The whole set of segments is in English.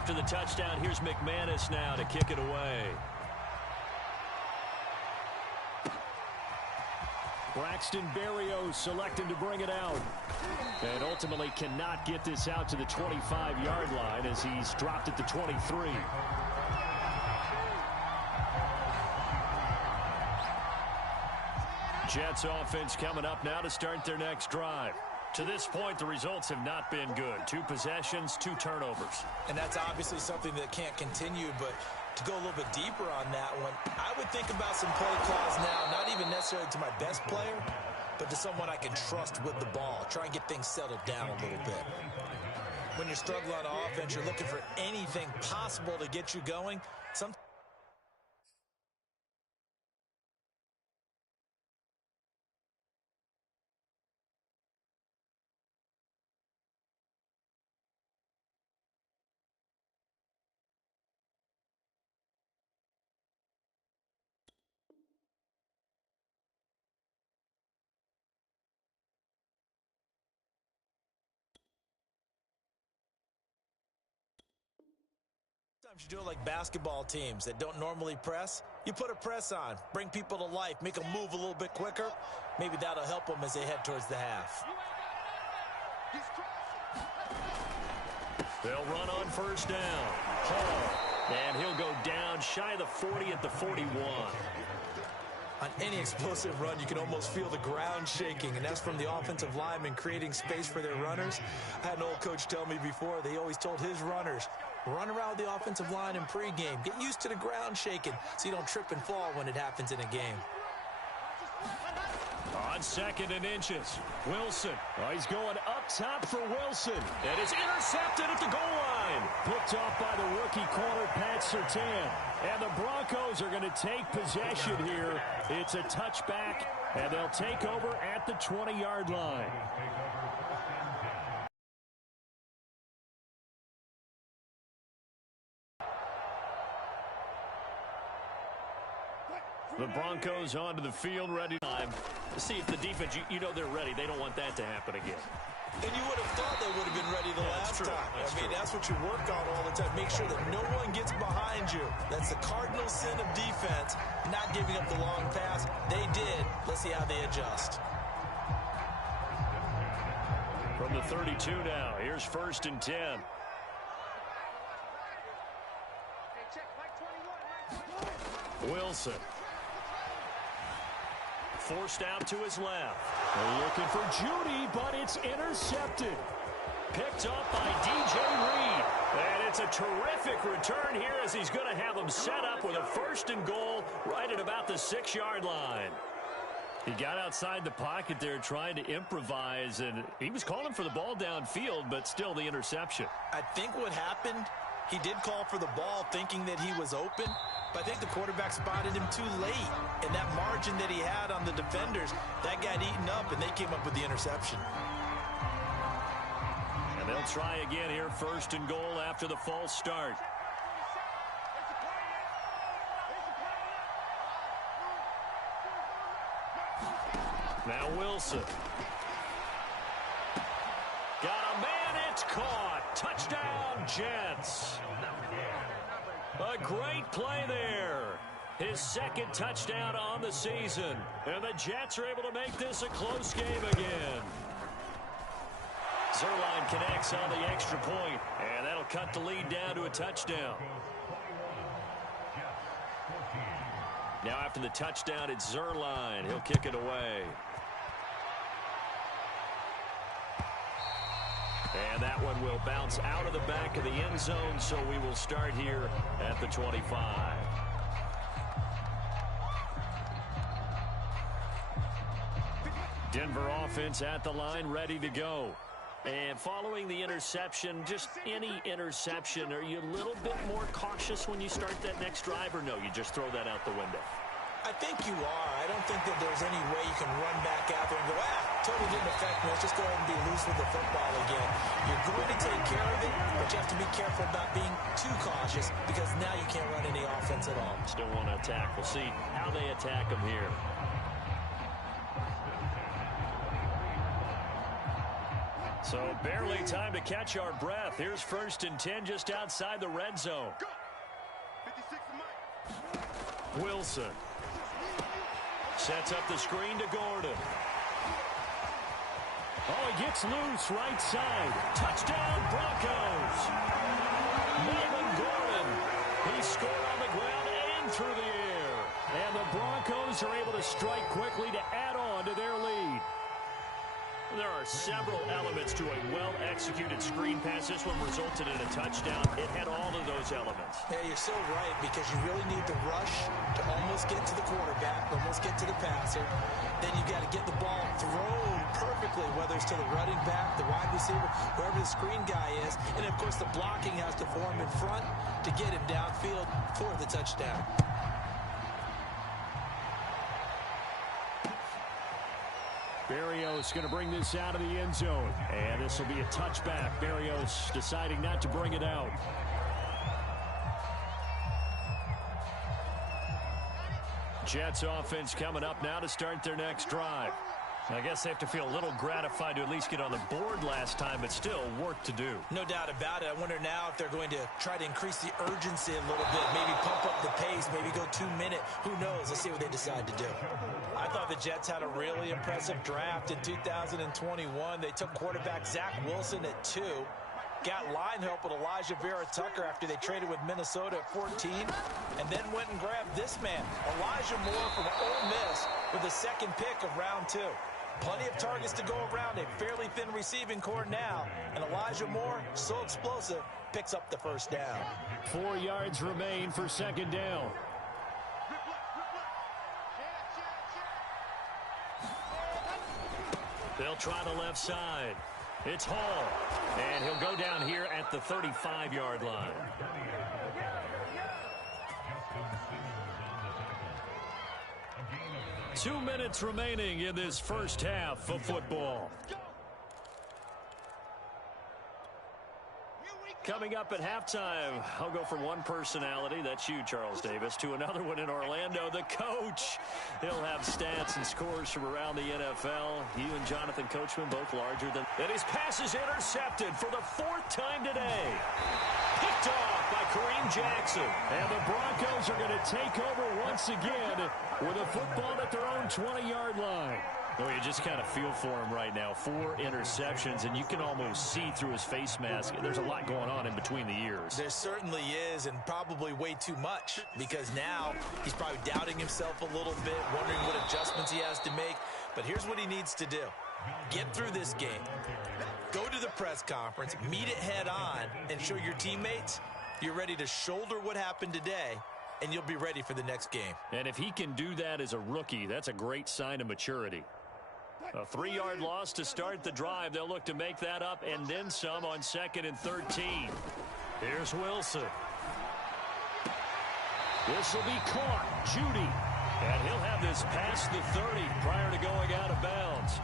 After the touchdown, here's McManus now to kick it away. Braxton Berrios selected to bring it out. And ultimately cannot get this out to the 25-yard line as he's dropped at the 23. Jets offense coming up now to start their next drive. To this point, the results have not been good. 2 possessions, 2 turnovers. And that's obviously something that can't continue, but to go a little bit deeper on that one, I would think about some play calls now, not even necessarily to my best player, but to someone I can trust with the ball. Try and get things settled down a little bit. When you're struggling on offense, you're looking for anything possible to get you going. Sometimes you do it like basketball teams that don't normally press. You put a press on, bring people to life, make them move a little bit quicker. Maybe that'll help them as they head towards the half. They'll run on first down. Hall, and he'll go down shy of the 40 at the 41. On any explosive run, you can almost feel the ground shaking, and that's from the offensive linemen creating space for their runners. I had an old coach tell me before, they always told his runners, run around the offensive line in pregame. Get used to the ground shaking so you don't trip and fall when it happens in a game. On 2nd and inches, Wilson. Oh, he's going up top for Wilson. And is intercepted at the goal line. Picked off by the rookie corner, Pat Surtain. And the Broncos are going to take possession here. It's a touchback, and they'll take over at the 20-yard line. The Broncos onto the field, ready time. See if the defense, you know they're ready. They don't want that to happen again. And you would have thought they would have been ready the last time. That's what you work on all the time. Make sure that no one gets behind you. That's the cardinal sin of defense, not giving up the long pass. They did. Let's see how they adjust. From the 32 now, here's 1st and 10. Wilson. Forced out to his left. They're looking for Judy, but it's intercepted. Picked up by DJ Reed. And it's a terrific return here as he's going to have them set up with a 1st and goal right at about the 6-yard line. He got outside the pocket there trying to improvise, and he was calling for the ball downfield, but still the interception. I think what happened, he did call for the ball thinking that he was open, but I think the quarterback spotted him too late. And that margin that he had on the defenders, that got eaten up, and they came up with the interception. And they'll try again here, 1st and goal after the false start. Now Wilson. Got a man, it's caught. Touchdown, Jets. A great play there. His 2nd touchdown on the season. And the Jets are able to make this a close game again. Zuerlein connects on the extra point, and that'll cut the lead down to a touchdown. Now after the touchdown, it's Zuerlein. He'll kick it away. And that one will bounce out of the back of the end zone, so we will start here at the 25. Denver offense at the line, ready to go. And following the interception, just any interception, are you a little bit more cautious when you start that next drive, or no, you just throw that out the window? I think you are. I don't think that there's any way you can run back out there and go, totally didn't affect me. Let's just go ahead and be loose with the football again. You're going to take care of it, but you have to be careful about being too cautious because now you can't run any offense at all. Still want to attack. We'll see how they attack them here. So barely time to catch our breath. Here's 1st and 10 just outside the red zone. Wilson sets up the screen to Gordon. Oh, he gets loose right side. Touchdown, Broncos. Melvin Gordon. He scored on the ground and through the air. And the Broncos are able to strike quickly to add on to their lead. There are several elements to a well-executed screen pass. This one resulted in a touchdown. It had all of those elements. Yeah, you're so right, because you really need the rush to almost get to the quarterback, almost get to the passer. Then you got to get the ball thrown perfectly, whether it's to the running back, the wide receiver, whoever the screen guy is. And, of course, the blocking has to form in front to get him downfield for the touchdown. Berrios going to bring this out of the end zone. And this will be a touchback. Berrios deciding not to bring it out. Jets offense coming up now to start their next drive. I guess they have to feel a little gratified to at least get on the board last time, but still work to do. No doubt about it. I wonder now if they're going to try to increase the urgency a little bit, maybe pump up the pace, maybe go 2-minute. Who knows? Let's see what they decide to do. I thought the Jets had a really impressive draft in 2021. They took quarterback Zach Wilson at 2. Got line help with Elijah Vera-Tucker after they traded with Minnesota at 14. And then went and grabbed this man, Elijah Moore from Ole Miss, with the 2nd pick of round 2. Plenty of targets to go around, a fairly thin receiving core now. And Elijah Moore, so explosive, picks up the 1st down. 4 yards remain for 2nd down. They'll try the left side. It's Hall. And he'll go down here at the 35-yard line. Two minutes remaining in this first half of football. Coming up at halftime, I'll go from one personality, that's you, Charles Davis, to another one in Orlando, the coach. He'll have stats and scores from around the NFL. You and Jonathan Coachman, both larger than... And his pass is intercepted for the 4th time today. Picked off by Kareem Jackson. And the Broncos are going to take over once again with a football at their own 20-yard line. Oh, you just kind of feel for him right now. 4 interceptions, and you can almost see through his face mask. There's a lot going on in between the ears. There certainly is, and probably way too much, because now he's probably doubting himself a little bit, wondering what adjustments he has to make. But here's what he needs to do. Get through this game. Go to the press conference, meet it head on, and show your teammates you're ready to shoulder what happened today, and you'll be ready for the next game. And if he can do that as a rookie, that's a great sign of maturity. A 3-yard loss to start the drive. They'll look to make that up and then some on 2nd and 13. Here's Wilson. This will be caught. Judy. And he'll have this past the 30 prior to going out of bounds.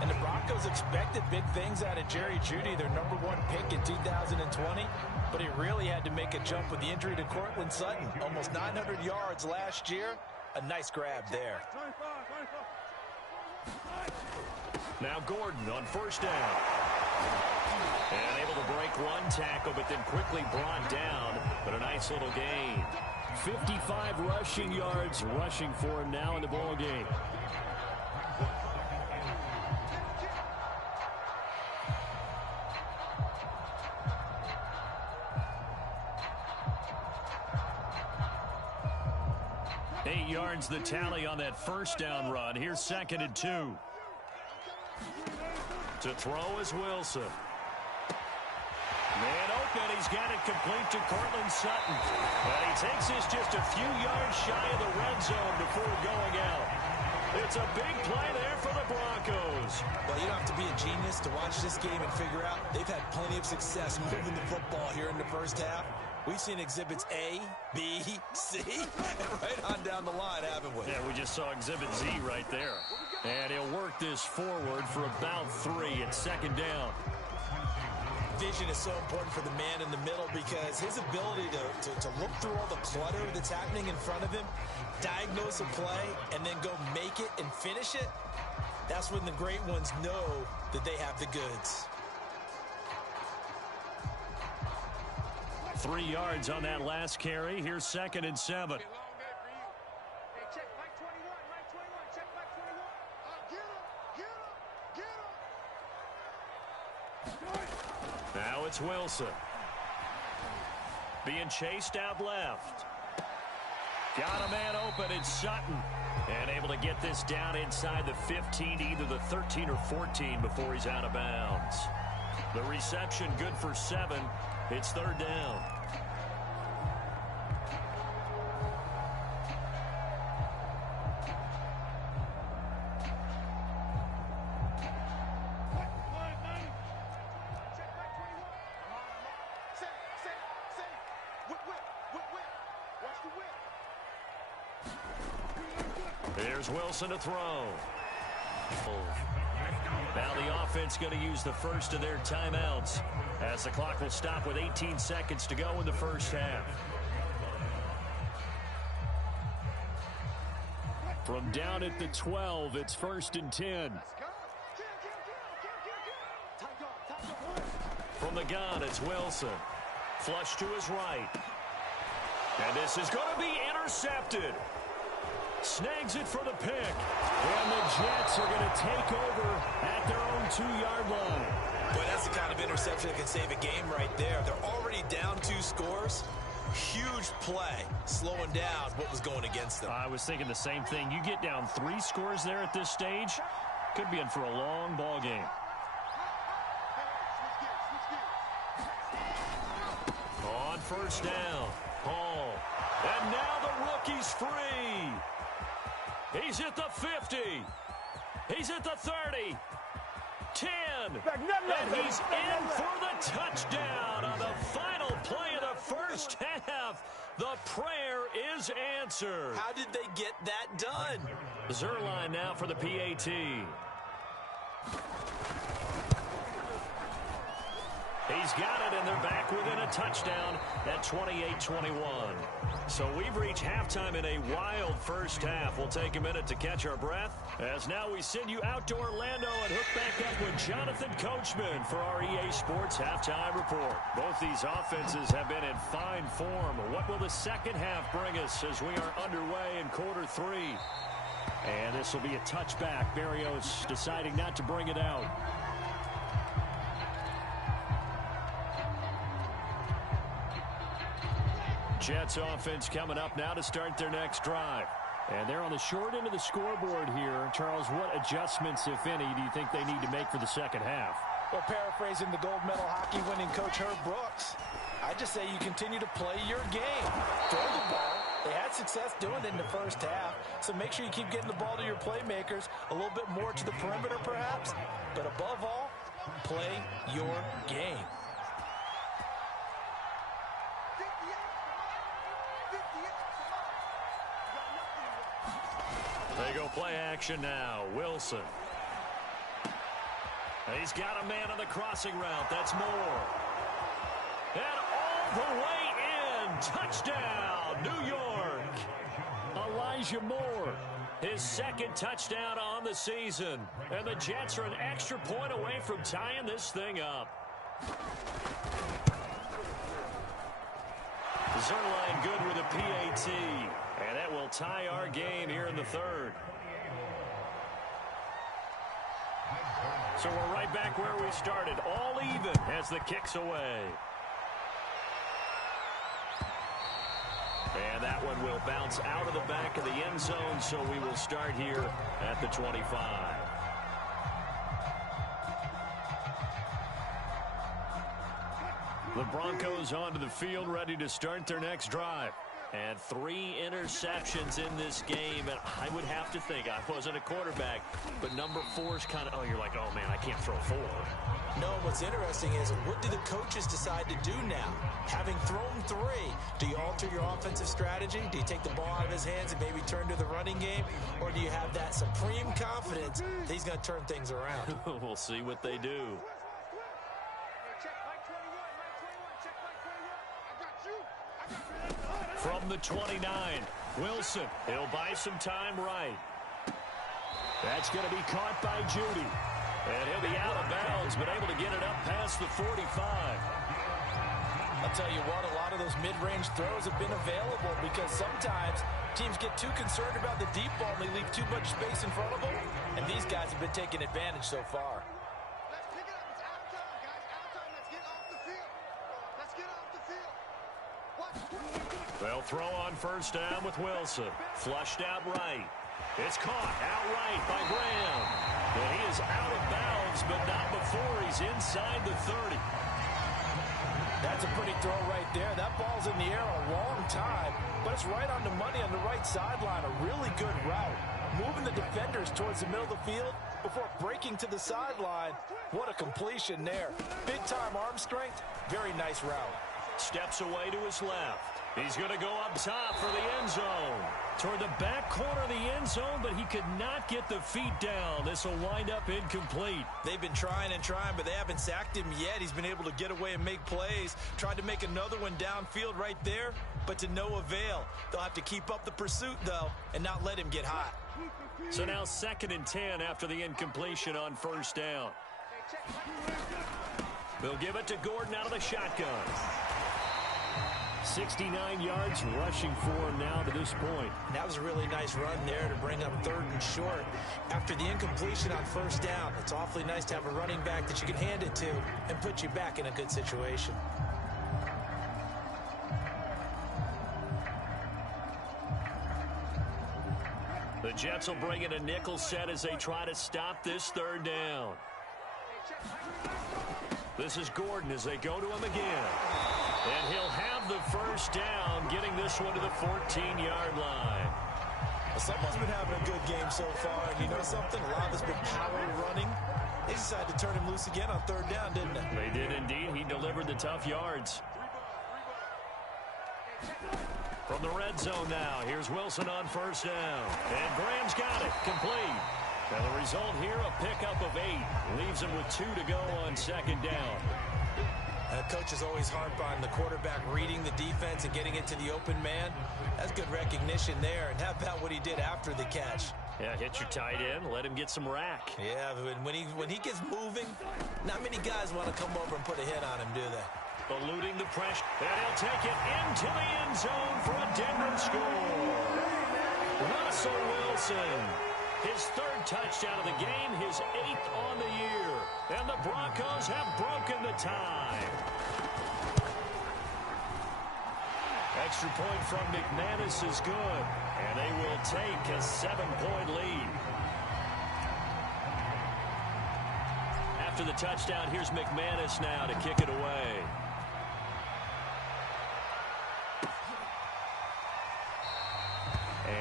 And the Broncos expected big things out of Jerry Judy, their #1 pick in 2020. But he really had to make a jump with the injury to Cortland Sutton. Almost 900 yards last year. A nice grab there. Now Gordon on 1st down. And able to break one tackle, but then quickly brought down. But a nice little gain. 55 rushing yards rushing for him now in the ball game. Eight yards the tally on that 1st down run. Here's 2nd and 2. To throw is Wilson. Man open. He's got it complete to Cortland Sutton. And he takes this just a few yards shy of the red zone before going out. It's a big play there for the Broncos. Well, you don't have to be a genius to watch this game and figure out they've had plenty of success moving the football here in the first half. We've seen exhibits A, B, C, and right on down the line, haven't we? Yeah, we just saw exhibit Z right there. And he'll work this forward for about 3 at 2nd down. Vision is so important for the man in the middle because his ability to look through all the clutter that's happening in front of him, diagnose a play, and then go make it and finish it, That's when the great ones know that they have the goods. 3 yards on that last carry. Here's 2nd and 7. Now it's Wilson. Being chased out left. Got a man open. It's Sutton. And able to get this down inside the 15, either the 13 or 14 before he's out of bounds. The reception good for 7. It's 3rd down. Here's Wilson to throw. Now the offense going to use the first of their timeouts as the clock will stop with 18 seconds to go in the first half. From down at the 12, it's 1st and 10. From the gun, it's Wilson. Flush to his right. And this is going to be intercepted. Snags it for the pick. And the Jets are going to take over at their own 2-yard line. Boy, that's the kind of interception that can save a game right there. They're already down 2 scores. Huge play, slowing down what was going against them. I was thinking the same thing. You get down 3 scores there at this stage, could be in for a long ball game. On 1st down, Hall. And now the rookie's free. He's at the 50. He's at the 30. 10. And he's in for the touchdown on the final play of the first half. The prayer is answered. How did they get that done? Zerline now for the PAT. He's got it, and they're back within a touchdown at 28-21. So we've reached halftime in a wild first half. We'll take a minute to catch our breath, as now we send you out to Orlando and hook back up with Jonathan Coachman for our EA Sports Halftime Report. Both these offenses have been in fine form. What will the second half bring us as we are underway in quarter 3? And this will be a touchback. Berrios deciding not to bring it out. Jets offense coming up now to start their next drive. And they're on the short end of the scoreboard here. Charles, what adjustments, if any, do you think they need to make for the second half? Well, paraphrasing the gold medal hockey winning coach Herb Brooks, I just say you continue to play your game. Throw the ball. They had success doing it in the first half, so make sure you keep getting the ball to your playmakers, a little bit more to the perimeter perhaps, but above all, play your game. They go play action now. Wilson. He's got a man on the crossing route. That's Moore. And all the way in. Touchdown, New York. Elijah Moore. His 2nd touchdown on the season. And the Jets are an extra point away from tying this thing up. Zerline good with a PAT. And that will tie our game here in the 3rd. So we're right back where we started. All even as the kick's away. And that one will bounce out of the back of the end zone, so we will start here at the 25. The Broncos onto the field, ready to start their next drive. And 3 interceptions in this game, and I would have to think, I wasn't a quarterback, but number 4 is kind of, oh, you're like, oh, man, I can't throw 4. No, what's interesting is, what do the coaches decide to do now? Having thrown 3, do you alter your offensive strategy? Do you take the ball out of his hands and maybe turn to the running game? Or do you have that supreme confidence that he's going to turn things around? We'll see what they do. From the 29, Wilson. He'll buy some time right. That's going to be caught by Judy. And he'll be out of bounds, but able to get it up past the 45. I'll tell you what, a lot of those mid-range throws have been available because sometimes teams get too concerned about the deep ball and they leave too much space in front of them. And these guys have been taking advantage so far. Let's pick it up. It's out of time, guys. Out of time. Let's get off the field. Let's get off the field. They'll throw on first down with Wilson. Flushed out right. It's caught outright by Graham. And he is out of bounds, but not before he's inside the 30. That's a pretty throw right there. That ball's in the air a long time, but it's right on the money on the right sideline. A really good route. Moving the defenders towards the middle of the field before breaking to the sideline. What a completion there. Big-time arm strength. Very nice route. Steps away to his left. He's going to go up top for the end zone. Toward the back corner of the end zone, but he could not get the feet down. This will wind up incomplete. They've been trying and trying, but they haven't sacked him yet. He's been able to get away and make plays. Tried to make another one downfield right there, but to no avail. They'll have to keep up the pursuit, though, and not let him get hot. So now 2nd and 10 after the incompletion on first down. They'll give it to Gordon out of the shotgun. 69 yards rushing for him now to this point. That was a really nice run there to bring up 3rd and short. After the incompletion on first down, it's awfully nice to have a running back that you can hand it to and put you back in a good situation. The Jets will bring in a nickel set as they try to stop this 3rd down. This is Gordon as they go to him again. And he'll have the first down, getting this one to the 14-yard line. Well, someone's been having a good game so far, and you know something? A lot of it's been power running. They decided to turn him loose again on 3rd down, didn't they? They did indeed. He delivered the tough yards. From the red zone now, here's Wilson on first down. And Graham's got it, complete. Now the result here, a pickup of 8. Leaves him with 2 to go on 2nd down. Coaches always harp on the quarterback reading the defense and getting it to the open man. That's good recognition there. And how about what he did after the catch? Yeah, hit your tight end, let him get some rack. Yeah, when he gets moving, not many guys want to come over and put a hit on him, do they? Eluding the pressure. And he'll take it into the end zone for a Denver score. Russell Wilson. His 3rd touchdown of the game, his 8th on the year. And the Broncos have broken the tie. Extra point from McManus is good. And they will take a 7-point lead. After the touchdown, here's McManus now to kick it away.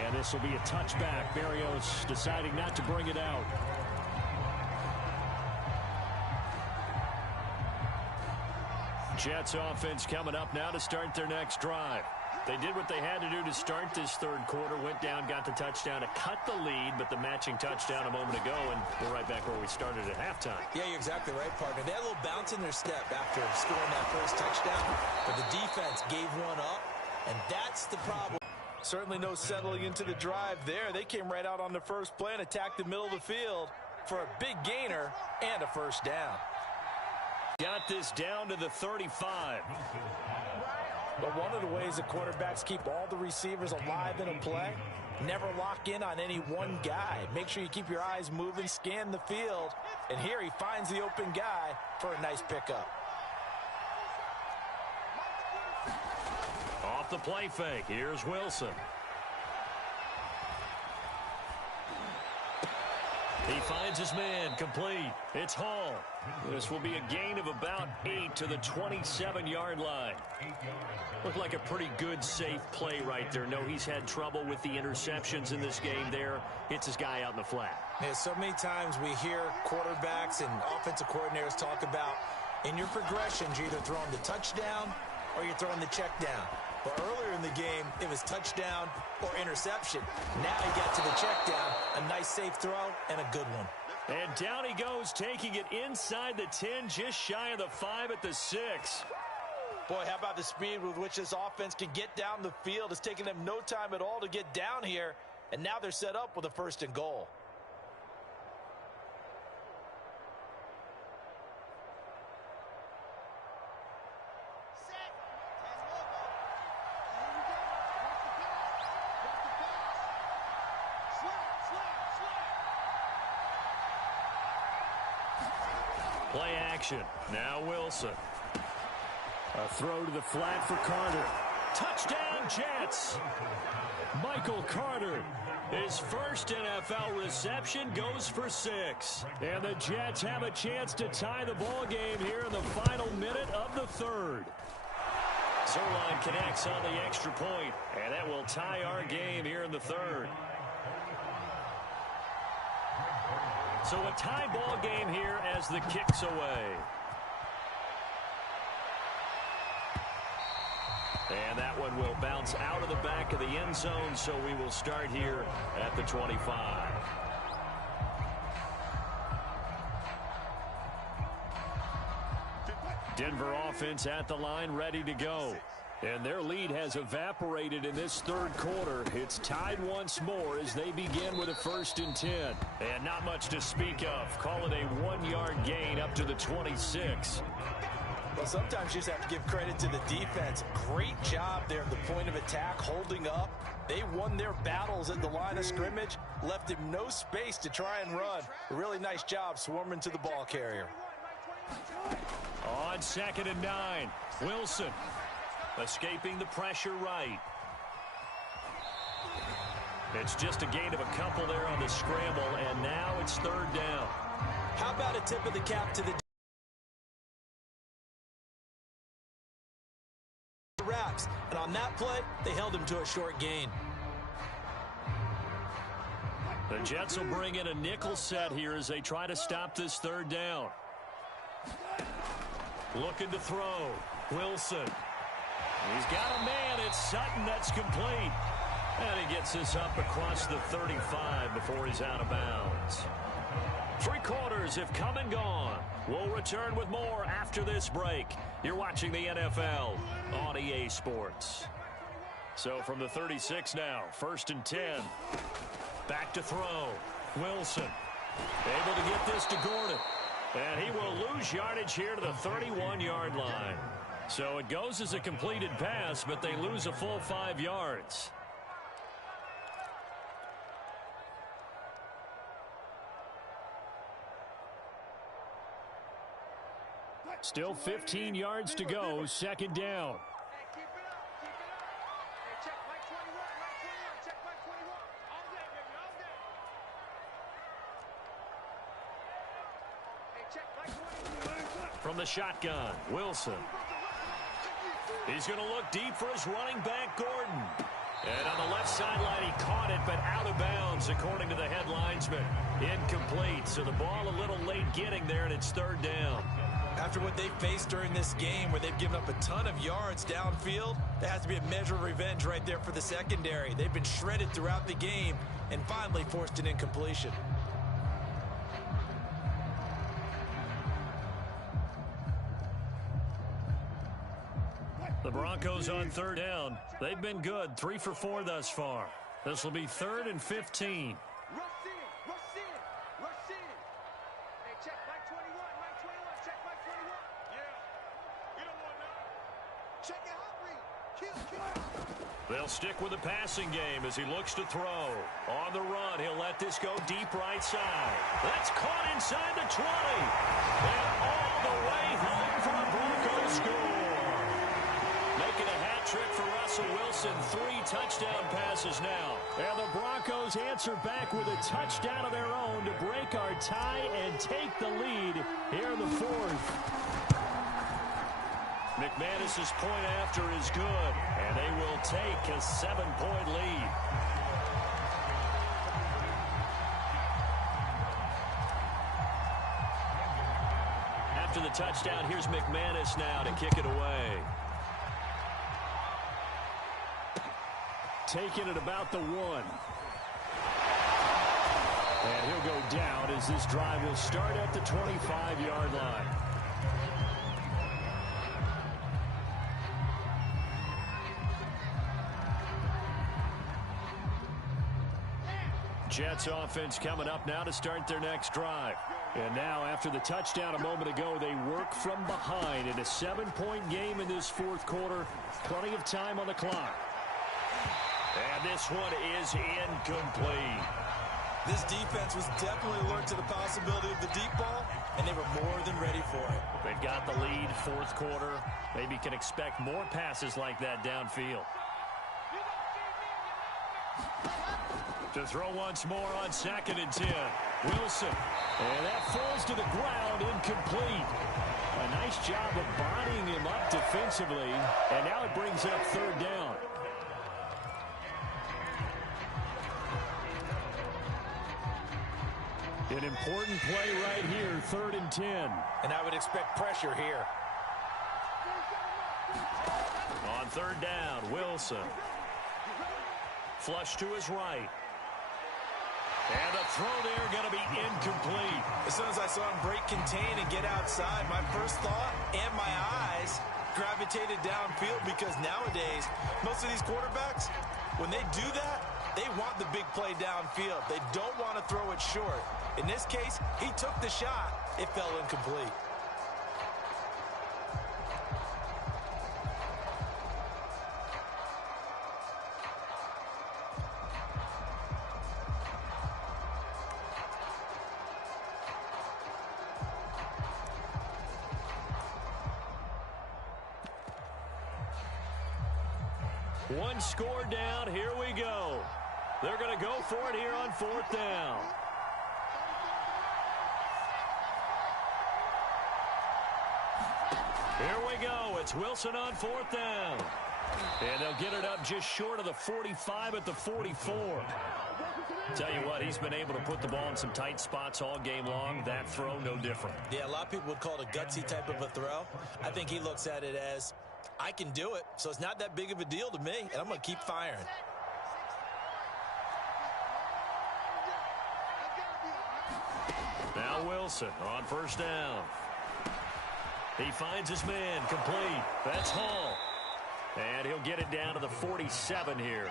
And this will be a touchback. Berrios deciding not to bring it out. Jets offense coming up now to start their next drive. They did what they had to do to start this 3rd quarter. Went down, got the touchdown to cut the lead, but the matching touchdown a moment ago, and we're right back where we started at halftime. Yeah, you're exactly right, partner. They had a little bounce in their step after scoring that first touchdown, but the defense gave one up, and that's the problem. Certainly no settling into the drive there. They came right out on the first play and attacked the middle of the field for a big gainer and a first down. Got this down to the 35. But one of the ways the quarterbacks keep all the receivers alive in a play, never lock in on any one guy. Make sure you keep your eyes moving, scan the field, and here he finds the open guy for a nice pickup. Off the play fake, here's Wilson. He finds his man, complete. It's Hall. This will be a gain of about 8 to the 27-yard line. Looked like a pretty good, safe play right there. No, he's had trouble with the interceptions in this game there. Hits his guy out in the flat. Yeah, so many times we hear quarterbacks and offensive coordinators talk about in your progressions, you're either throwing the touchdown or you're throwing the check down. But earlier in the game, it was touchdown or interception. Now he got to the check down, a nice safe throw, and a good one. And down he goes, taking it inside the 10, just shy of the 5 at the 6. Boy, how about the speed with which this offense can get down the field? It's taken them no time at all to get down here, and now they're set up with a 1st and goal. Play action. Now Wilson. A throw to the flat for Carter. Touchdown, Jets. Michael Carter, his first NFL reception, goes for 6. And the Jets have a chance to tie the ball game here in the final minute of the third. Zerline connects on the extra point, and that will tie our game here in the third. So a tie ball game here as the kick's away. And that one will bounce out of the back of the end zone, so we will start here at the 25. Denver offense at the line, ready to go. And their lead has evaporated in this third quarter. It's tied once more as they begin with a 1st and 10. And not much to speak of. Call it a 1-yard gain up to the 26. Well, sometimes you just have to give credit to the defense. Great job there at the point of attack, holding up. They won their battles at the line of scrimmage, left him no space to try and run. A really nice job swarming to the ball carrier. On 2nd and 9, Wilson escaping the pressure right. It's just a gain of a couple there on the scramble, and now it's 3rd down. How about a tip of the cap to the wraps, and on that play, they held him to a short gain. The Jets will bring in a nickel set here as they try to stop this 3rd down. Looking to throw. Wilson. He's got a man. It's Sutton. That's complete. And he gets this up across the 35 before he's out of bounds. 3 quarters have come and gone. We'll return with more after this break. You're watching the NFL on EA Sports. So from the 36 now, 1st and 10. Back to throw. Wilson able to get this to Gordon. And he will lose yardage here to the 31-yard line. So it goes as a completed pass, but they lose a full 5 yards. Still 15 yards to go, 2nd down. From the shotgun, Wilson. He's going to look deep for his running back, Gordon. And on the left sideline, he caught it, but out of bounds, according to the head linesman. Incomplete, so the ball a little late getting there, and it's 3rd down. After what they faced during this game where they've given up a ton of yards downfield, there has to be a measure of revenge right there for the secondary. They've been shredded throughout the game and finally forced an incompletion. The Broncos on 3rd down. They've been good, 3 for 4 thus far. This will be 3rd and 15. They'll stick with the passing game as he looks to throw. On the run, he'll let this go deep right side. That's caught inside the 20. And all the way home for a Broncos score. Making a hat trick for Russell Wilson. 3 touchdown passes now. And the Broncos answer back with a touchdown of their own to break our tie and take the lead here in the 4th. McManus's point after is good, and they will take a 7-point lead. After the touchdown, here's McManus now to kick it away. Taking it about the 1. And he'll go down as this drive will start at the 25-yard line. Jets offense coming up now to start their next drive. And now after the touchdown a moment ago, they work from behind in a 7-point game in this 4th quarter. Plenty of time on the clock. And this one is incomplete. This defense was definitely alert to the possibility of the deep ball, and they were more than ready for it. They've got the lead, fourth quarter. Maybe can expect more passes like that downfield. To throw once more on 2nd and 10. Wilson. And that falls to the ground, incomplete. A nice job of bodying him up defensively. And now it brings up 3rd down. An important play right here, 3rd and 10. And I would expect pressure here. On 3rd down, Wilson. Flush to his right. And the throw there going to be incomplete. As soon as I saw him break contain and get outside, my first thought and my eyes gravitated downfield, because nowadays, most of these quarterbacks, when they do that, they want the big play downfield. They don't want to throw it short. In this case, he took the shot. It fell incomplete. One score down. Here we go. They're going to go for it here on 4th down. Here we go. It's Wilson on 4th down. And they'll get it up just short of the 45 at the 44. Tell you what, he's been able to put the ball in some tight spots all game long. That throw, no different. Yeah, a lot of people would call it a gutsy type of a throw. I think he looks at it as, I can do it, so it's not that big of a deal to me, and I'm going to keep firing. Now Wilson on 1st down. He finds his man, complete. That's Hall. And he'll get it down to the 47 here.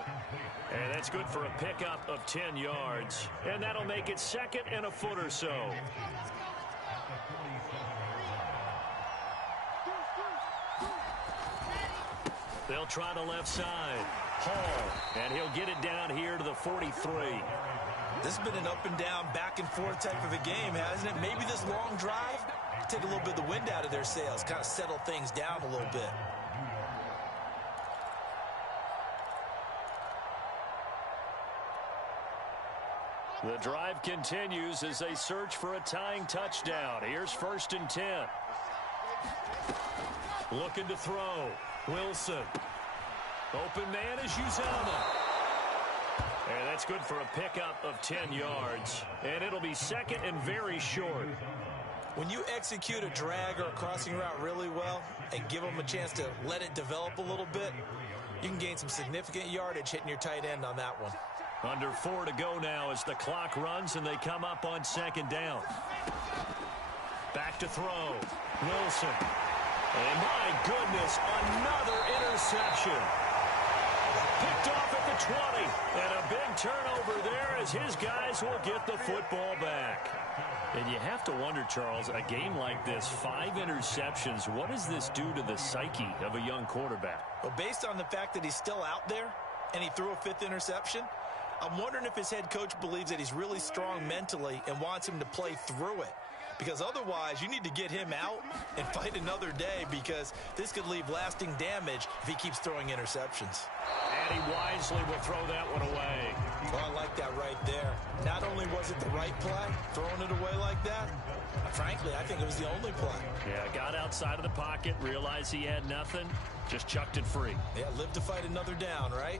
And that's good for a pickup of 10 yards. And that'll make it 2nd and a foot or so. They'll try the left side. Hall. And he'll get it down here to the 43. This has been an up and down, back and forth type of a game, hasn't it? Maybe this long drive, take a little bit of the wind out of their sails, kind of settle things down a little bit. The drive continues as they search for a tying touchdown. Here's 1st and 10. Looking to throw. Wilson. Open man is Uzama. And that's good for a pickup of 10 yards. And it'll be 2nd and very short. When you execute a drag or a crossing route really well and give them a chance to let it develop a little bit, you can gain some significant yardage hitting your tight end on that one. Under 4 to go now as the clock runs and they come up on 2nd down. Back to throw. Wilson. And my goodness, another interception. Picked off at the 20. And a big turnover there as his guys will get the football back. And you have to wonder, Charles, a game like this, 5 interceptions, what does this do to the psyche of a young quarterback? Well, based on the fact that he's still out there and he threw a 5th interception, I'm wondering if his head coach believes that he's really strong mentally and wants him to play through it. Because otherwise, you need to get him out and fight another day, because this could leave lasting damage if he keeps throwing interceptions. And he wisely will throw that one away. Well, I like that right there. Not only was it the right play, throwing it away like that, frankly, I think it was the only play. Yeah, got outside of the pocket, realized he had nothing, just chucked it free. Yeah, live to fight another down, right?